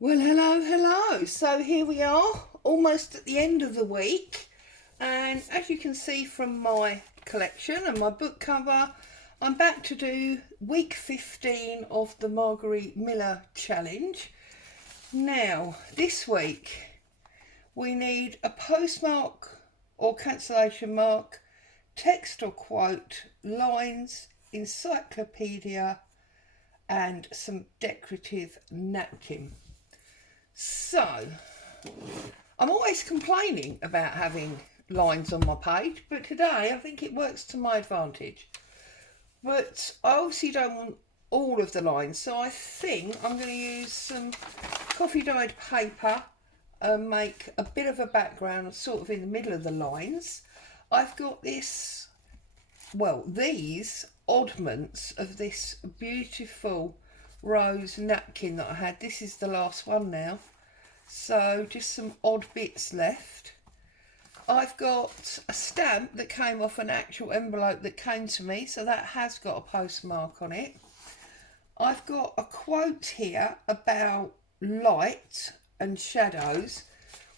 Well, hello, hello. So here we are, almost at the end of the week. And as you can see from my collection and my book cover, I'm back to do week 15 of the Marguerite Miller challenge. Now, this week we need a postmark or cancellation mark, text or quote, lines, encyclopedia, and some decorative napkin. So, I'm always complaining about having lines on my page, but today I think it works to my advantage. But I obviously don't want all of the lines, so I think I'm going to use some coffee dyed paper and make a bit of a background sort of in the middle of the lines. I've got these oddments of this beautiful rose napkin that I had. This is the last one now. So just some odd bits left. I've got a stamp that came off an actual envelope that came to me, so that has got a postmark on it. I've got a quote here about light and shadows,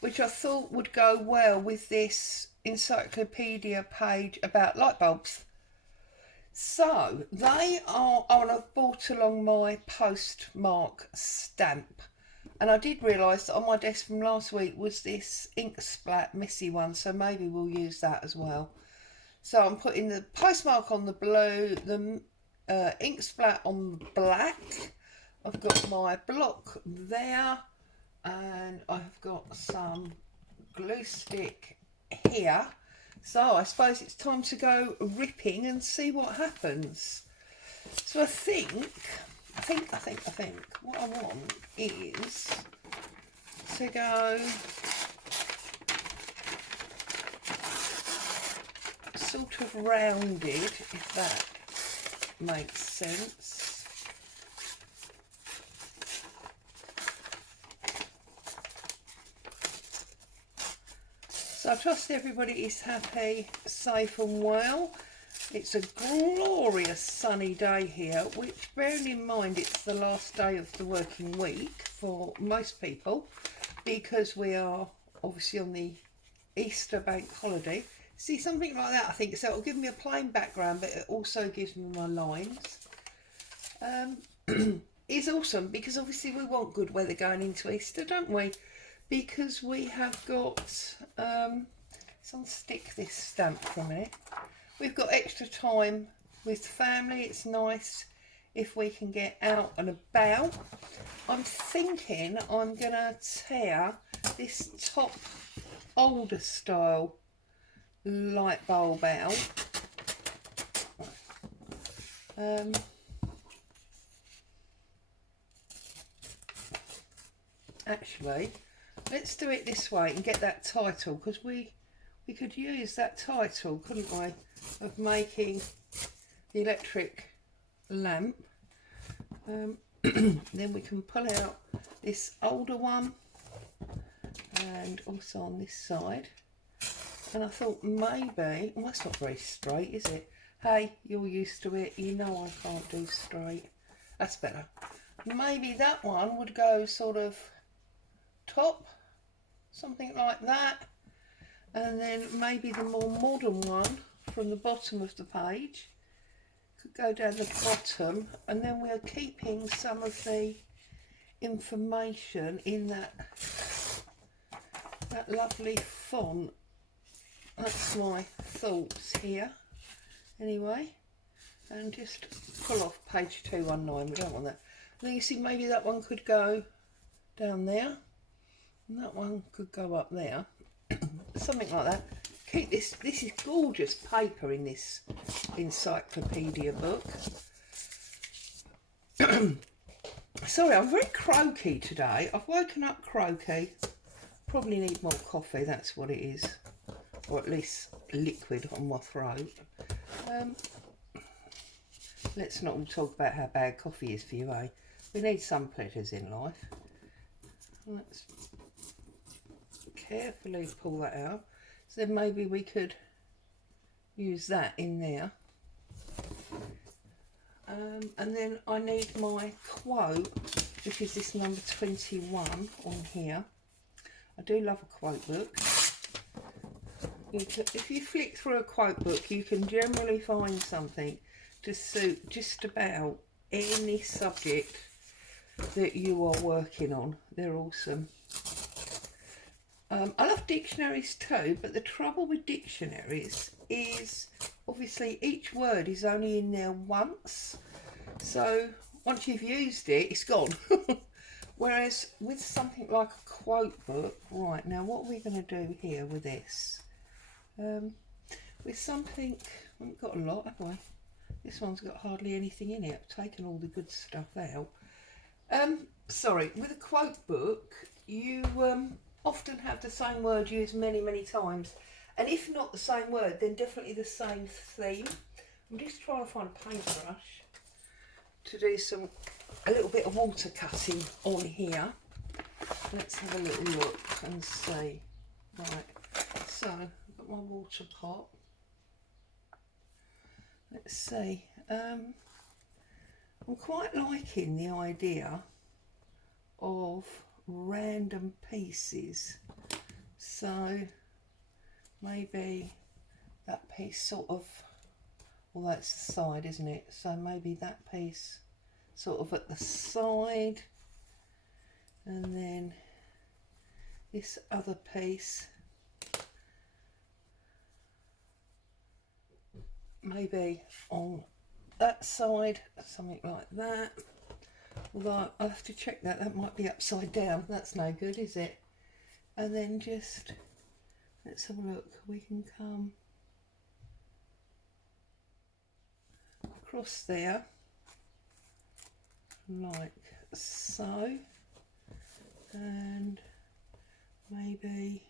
which I thought would go well with this encyclopedia page about light bulbs. So they are, and I've brought along my postmark stamp. And I did realise that on my desk from last week was this ink splat messy one, so maybe we'll use that as well. So I'm putting the postmark on the blue, the ink splat on the black. I've got my block there, and I've got some glue stick here. So I suppose it's time to go ripping and see what happens. So I think what I want is to go sort of rounded, if that makes sense. So I trust everybody is happy, safe and well. It's a glorious sunny day here, which, bearing in mind it's the last day of the working week for most people, because we are obviously on the Easter bank holiday. See, something like that I think, so it'll give me a plain background, but it also gives me my lines. It's awesome, because obviously we want good weather going into Easter, don't we? Because we have got, let's unstick this stamp for a minute. We've got extra time with family. It's nice if we can get out and about. I'm thinking I'm going to tear this top older style light bulb out. Actually, let's do it this way and get that title, because we could use that title, couldn't we, of making the electric lamp. Then we can pull out this older one, and also on this side. And I thought maybe, well, that's not very straight, is it? Hey, you're used to it, you know I can't do straight. That's better. Maybe that one would go sort of top, something like that. And then maybe the more modern one from the bottom of the page could go down the bottom, and then we're keeping some of the information in that lovely font. That's my thoughts here anyway. And just pull off page 219, we don't want that. And then you see maybe that one could go down there, and that one could go up there. Something like that. Keep this is gorgeous paper in this encyclopedia book. Sorry, I'm very croaky today. I've woken up croaky. Probably need more coffee, that's what it is. Or at least liquid on my throat. Let's not all talk about how bad coffee is for you, eh? We need some pleasures in life. Let's carefully pull that out. So then maybe we could use that in there. And then I need my quote which is this number 21 on here. I do love a quote book. If you flick through a quote book, you can generally find something to suit just about any subject that you are working on. They're awesome. I love dictionaries too, but the trouble with dictionaries is obviously each word is only in there once, so once you've used it, it's gone. Whereas with something like a quote book, right, now what are we going to do here with this? With something, we haven't got a lot, have we? This one's got hardly anything in it. I've taken all the good stuff out. Sorry, with a quote book, you often have the same word used many, many times. And if not the same word, then definitely the same theme. I'm just trying to find a paintbrush to do a little bit of water cutting on here. Let's have a little look and see. Right, so I've got my water pot. Let's see. I'm quite liking the idea of random pieces, so maybe that piece sort of, well, that's the side, isn't it? So maybe that piece sort of at the side, and then this other piece maybe on that side, something like that. Although I'll have to check that, that might be upside down. That's no good, is it? And then just, let's have a look. We can come across there, like so. And maybe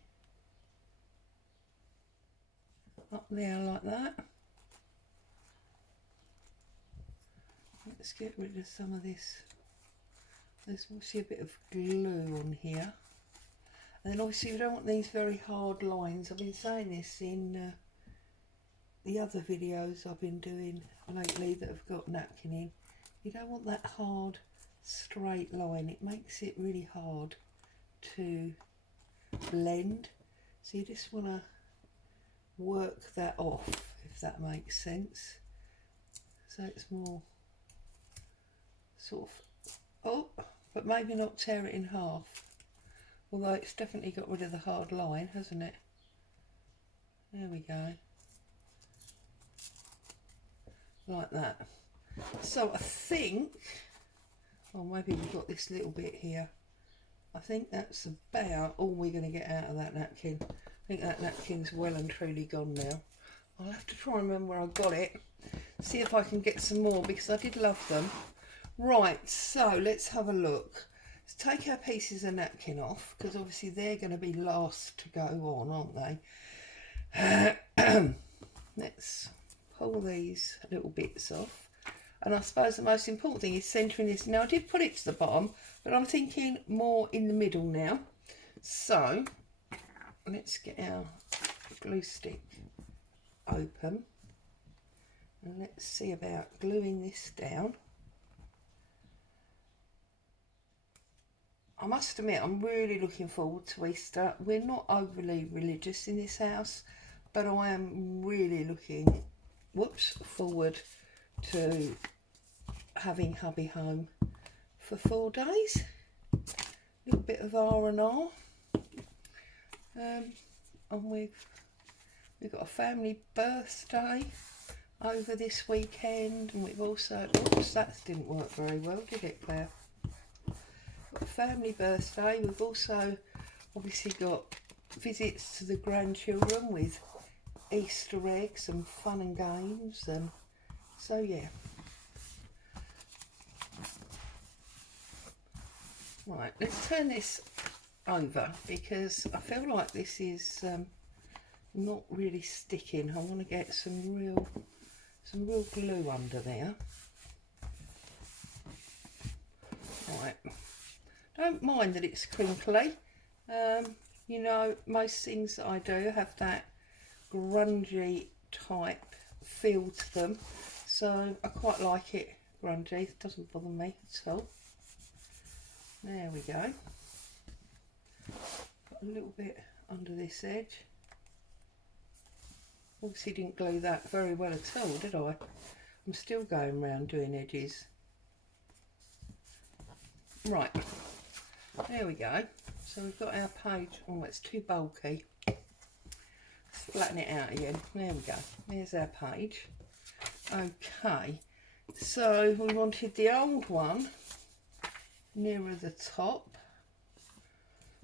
up there like that. Let's get rid of some of this. There's obviously a bit of glue on here. And then obviously you don't want these very hard lines. I've been saying this in the other videos I've been doing lately that have got napkin in. You don't want that hard straight line. It makes it really hard to blend. So you just want to work that off, if that makes sense. So it's more sort of, oh, but maybe not tear it in half. Although it's definitely got rid of the hard line, hasn't it? There we go. Like that. So I think, oh, maybe we've got this little bit here. I think that's about all we're going to get out of that napkin. I think that napkin's well and truly gone now. I'll have to try and remember where I got it. See if I can get some more, because I did love them. Right, so let's have a look. Let's take our pieces of napkin off, because obviously they're going to be last to go on, aren't they? Let's pull these little bits off. And I suppose the most important thing is centering this. Now I did put it to the bottom, but I'm thinking more in the middle now. So let's get our glue stick open. And let's see about gluing this down. I must admit, I'm really looking forward to Easter. We're not overly religious in this house, but I am really looking, forward to having hubby home for 4 days. A little bit of R&R. And we've got a family birthday over this weekend, and we've also, oops, that didn't work very well, did it, Claire? Got a family birthday. We've also obviously got visits to the grandchildren with Easter eggs and fun and games, and so yeah. Right, let's turn this over, because I feel like this is not really sticking. I want to get some real glue under there. Right, don't mind that it's crinkly. You know, most things that I do have that grungy type feel to them, so I quite like it grungy. It doesn't bother me at all. There we go. Put a little bit under this edge. Obviously didn't glue that very well at all, did I? I'm still going around doing edges. Right, there we go. So we've got our page. Oh, it's too bulky. Let's flatten it out again. There we go. There's our page. Okay, so we wanted the old one nearer the top.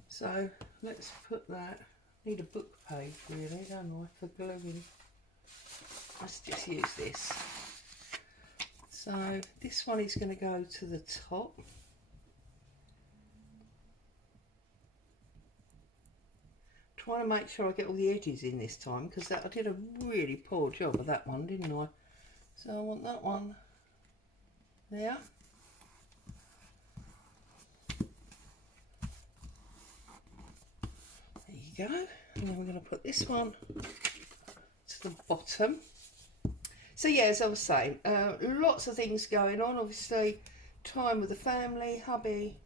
So let's put that. Need a book page really, don't I, for gluing. Let's just use this. So this one is going to go to the top. Trying to make sure I get all the edges in this time, because I did a really poor job of that one, didn't I? So I want that one there. There you go. And then we're going to put this one to the bottom. So yeah, as I was saying, lots of things going on. Obviously, time with the family, hubby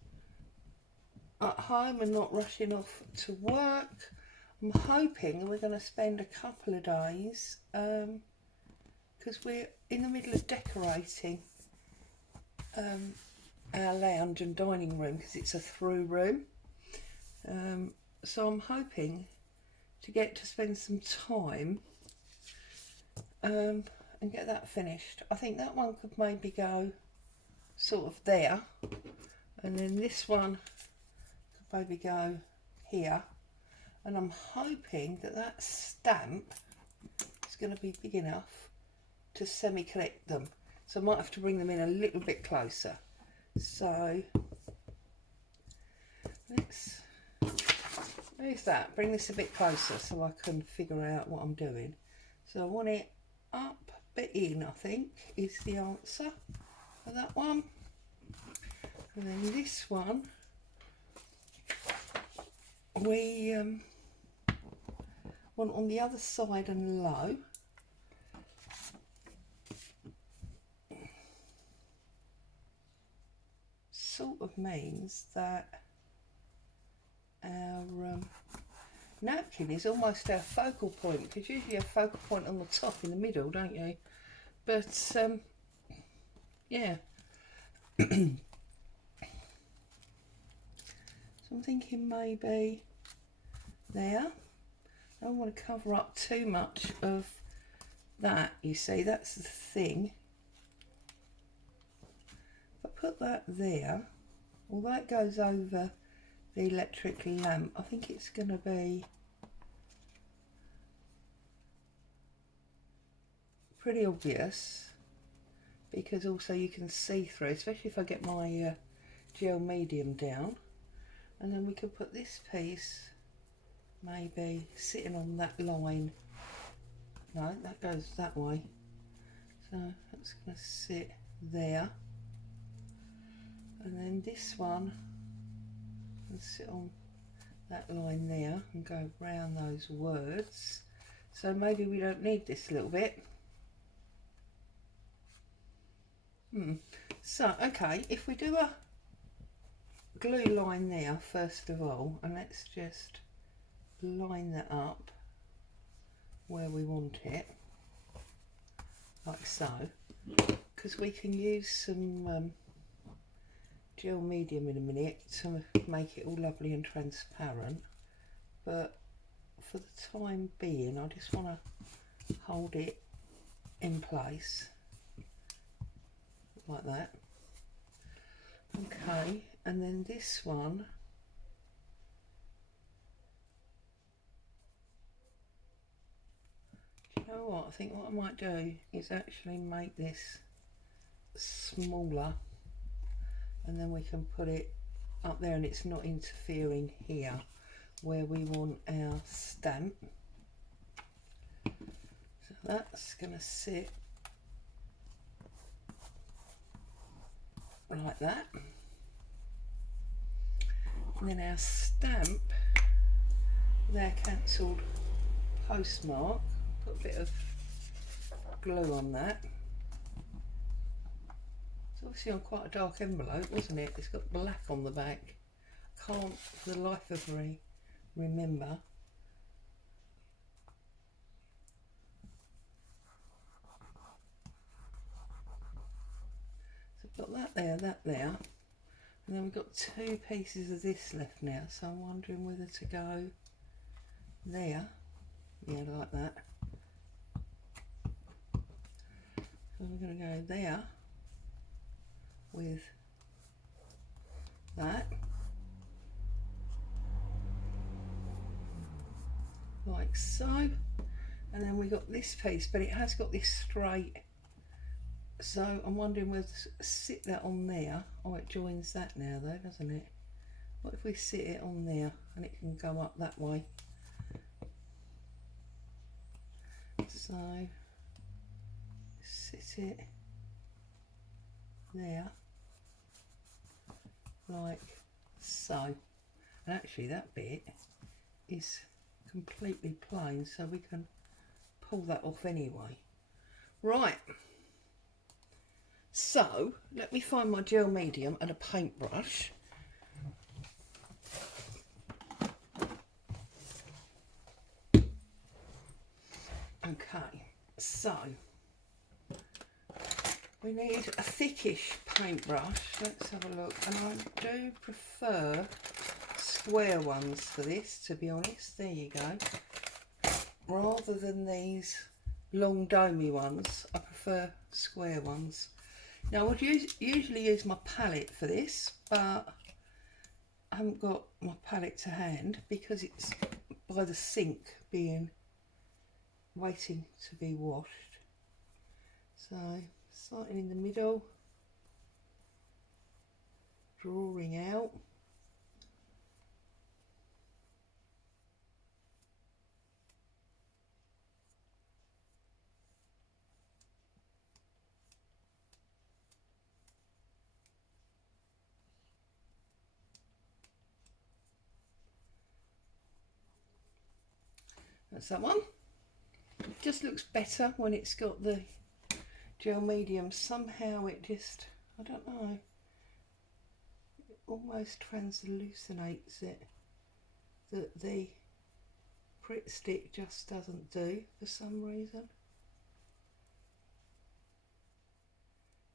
at home and not rushing off to work. I'm hoping we're going to spend a couple of days because we're in the middle of decorating our lounge and dining room, because it's a through room. So I'm hoping to get to spend some time and get that finished. I think that one could maybe go sort of there, and then this one could maybe go here, and I'm hoping that that stamp is going to be big enough to semi-connect them, so I might have to bring them in a little bit closer. So there's that. Bring this a bit closer so I can figure out what I'm doing. So I want it up but in, I think, is the answer for that one. And then this one, we want on the other side and low. Sort of means that our napkin is almost our focal point, because usually you have focal point on the top in the middle, don't you? But yeah. So I'm thinking maybe there. I don't want to cover up too much of that, you see, that's the thing. If I put that there, well, that goes over the electric lamp. I think it's going to be pretty obvious, because also you can see through, especially if I get my gel medium down. And then we could put this piece maybe sitting on that line. No, that goes that way, so that's going to sit there, and then this one and sit on that line there and go round those words. So maybe we don't need this little bit. So okay, if we do a glue line there first of all, and let's just line that up where we want it, like so, because we can use some gel medium in a minute to make it all lovely and transparent, but for the time being I just want to hold it in place like that. Okay, and then this one, do you know what, I think what I might do is actually make this smaller, and then we can put it up there and it's not interfering here where we want our stamp. So that's going to sit like that. And then our stamp with our cancelled postmark, put a bit of glue on that It's obviously on quite a dark envelope, wasn't it? It's got black on the back. Can't for the life of me remember. So I've got that there. And then we've got 2 pieces of this left now. So I'm wondering whether to go there. Yeah, like that. So we're going to go there with that. Like so. And then we got this piece, but it has got this straight. So I'm wondering whether to sit that on there. Oh, it joins that now though, doesn't it? What if we sit it on there and it can go up that way? So sit it there like so. And actually that bit is completely plain, so we can pull that off anyway. Right. So let me find my gel medium and a paintbrush. Okay, so we need a thickish paintbrush. Let's have a look. And I do prefer square ones for this, to be honest. There you go. Rather than these long domey ones, I prefer square ones. Now I would usually use my palette for this, but I haven't got my palette to hand because it's by the sink waiting to be washed. So starting in the middle, drawing out. That's that one. It just looks better when it's got the gel medium. Somehow it just, I don't know, it almost translucinates it, that the Pritt stick just doesn't do for some reason.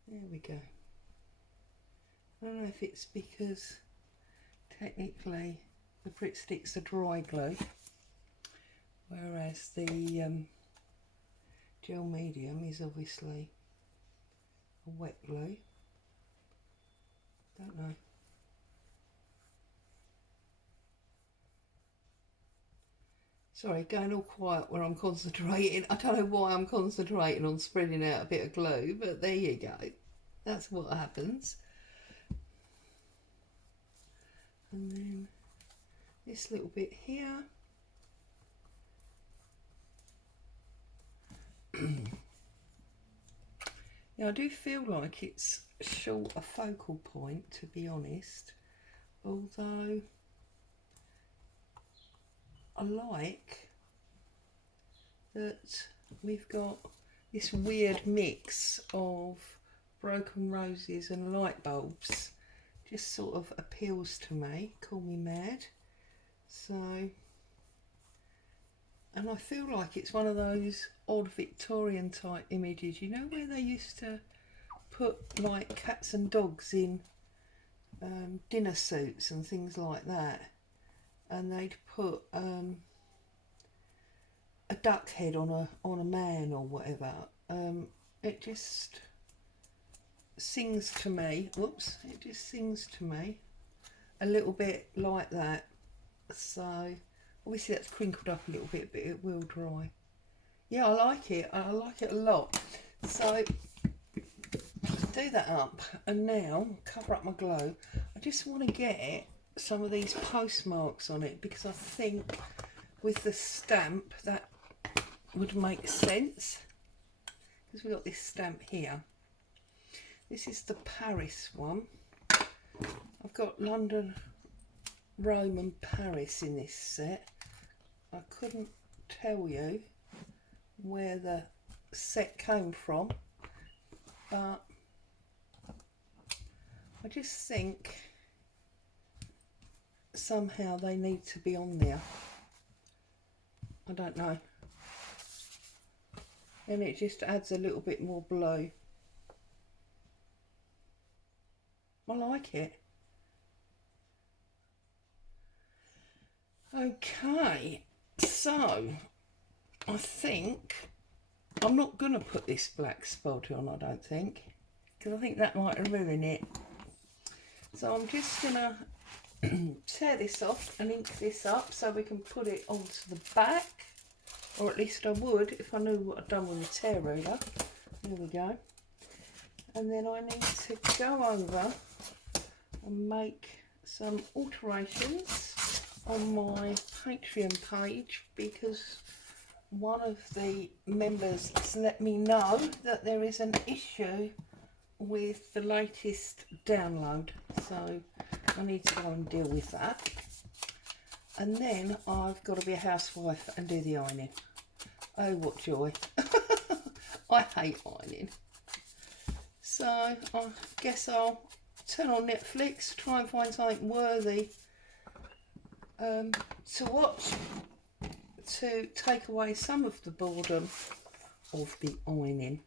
There we go. I don't know if it's because technically the Pritt stick's a dry glue, whereas the gel medium is obviously a wet glue. Don't know. Sorry, going all quiet when I'm concentrating. I don't know why I'm concentrating on spreading out a bit of glue, but there you go. That's what happens. And then this little bit here. Now I do feel like it's short a focal point, to be honest, although I like that we've got this weird mix of broken roses and light bulbs. Just sort of appeals to me, call me mad. So, and I feel like it's one of those odd Victorian type images, you know, where they used to put like cats and dogs in dinner suits and things like that, and they'd put a duck head on a man or whatever. It just sings to me, whoops, it just sings to me a little bit like that. So obviously that's crinkled up a little bit, but it will dry. Yeah, I like it a lot. So do that up, and now cover up my glue. I just want to get some of these postmarks on it because I think with the stamp that would make sense, because we've got this stamp here. This is the Paris one. I've got London, Rome and Paris in this set. I couldn't tell you where the set came from, but I just think somehow they need to be on there. I don't know. And it just adds a little bit more blue. I like it. Okay, so I think I'm not going to put this black spot on, I don't think, because I think that might ruin it. So I'm just going to tear this off and ink this up so we can put it onto the back, or at least I would if I knew what I'd done with the tear ruler. There we go. And then I need to go over and make some alterations on my Patreon page, because one of the members has let me know that there is an issue with the latest download, so I need to go and deal with that. And then I've got to be a housewife and do the ironing. Oh, what joy. I hate ironing. So I guess I'll turn on Netflix, try and find something worthy to watch, to take away some of the boredom of the ironing.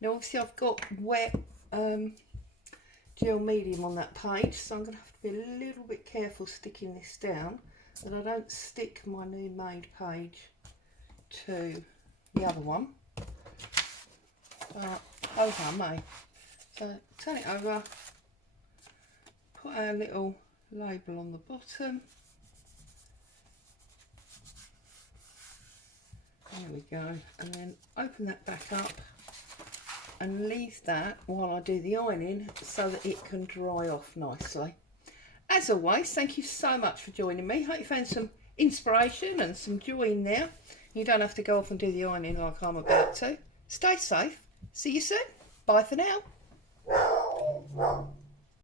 Now obviously I've got wet gel medium on that page, so I'm going to have to be a little bit careful sticking this down, that I don't stick my new made page to the other one. But over I may. So turn it over, put our little label on the bottom. There we go, and then open that back up and leave that while I do the ironing so that it can dry off nicely. As always, thank you so much for joining me. Hope you found some inspiration and some joy in there. You don't have to go off and do the ironing like I'm about to. Stay safe. See you soon. Bye for now.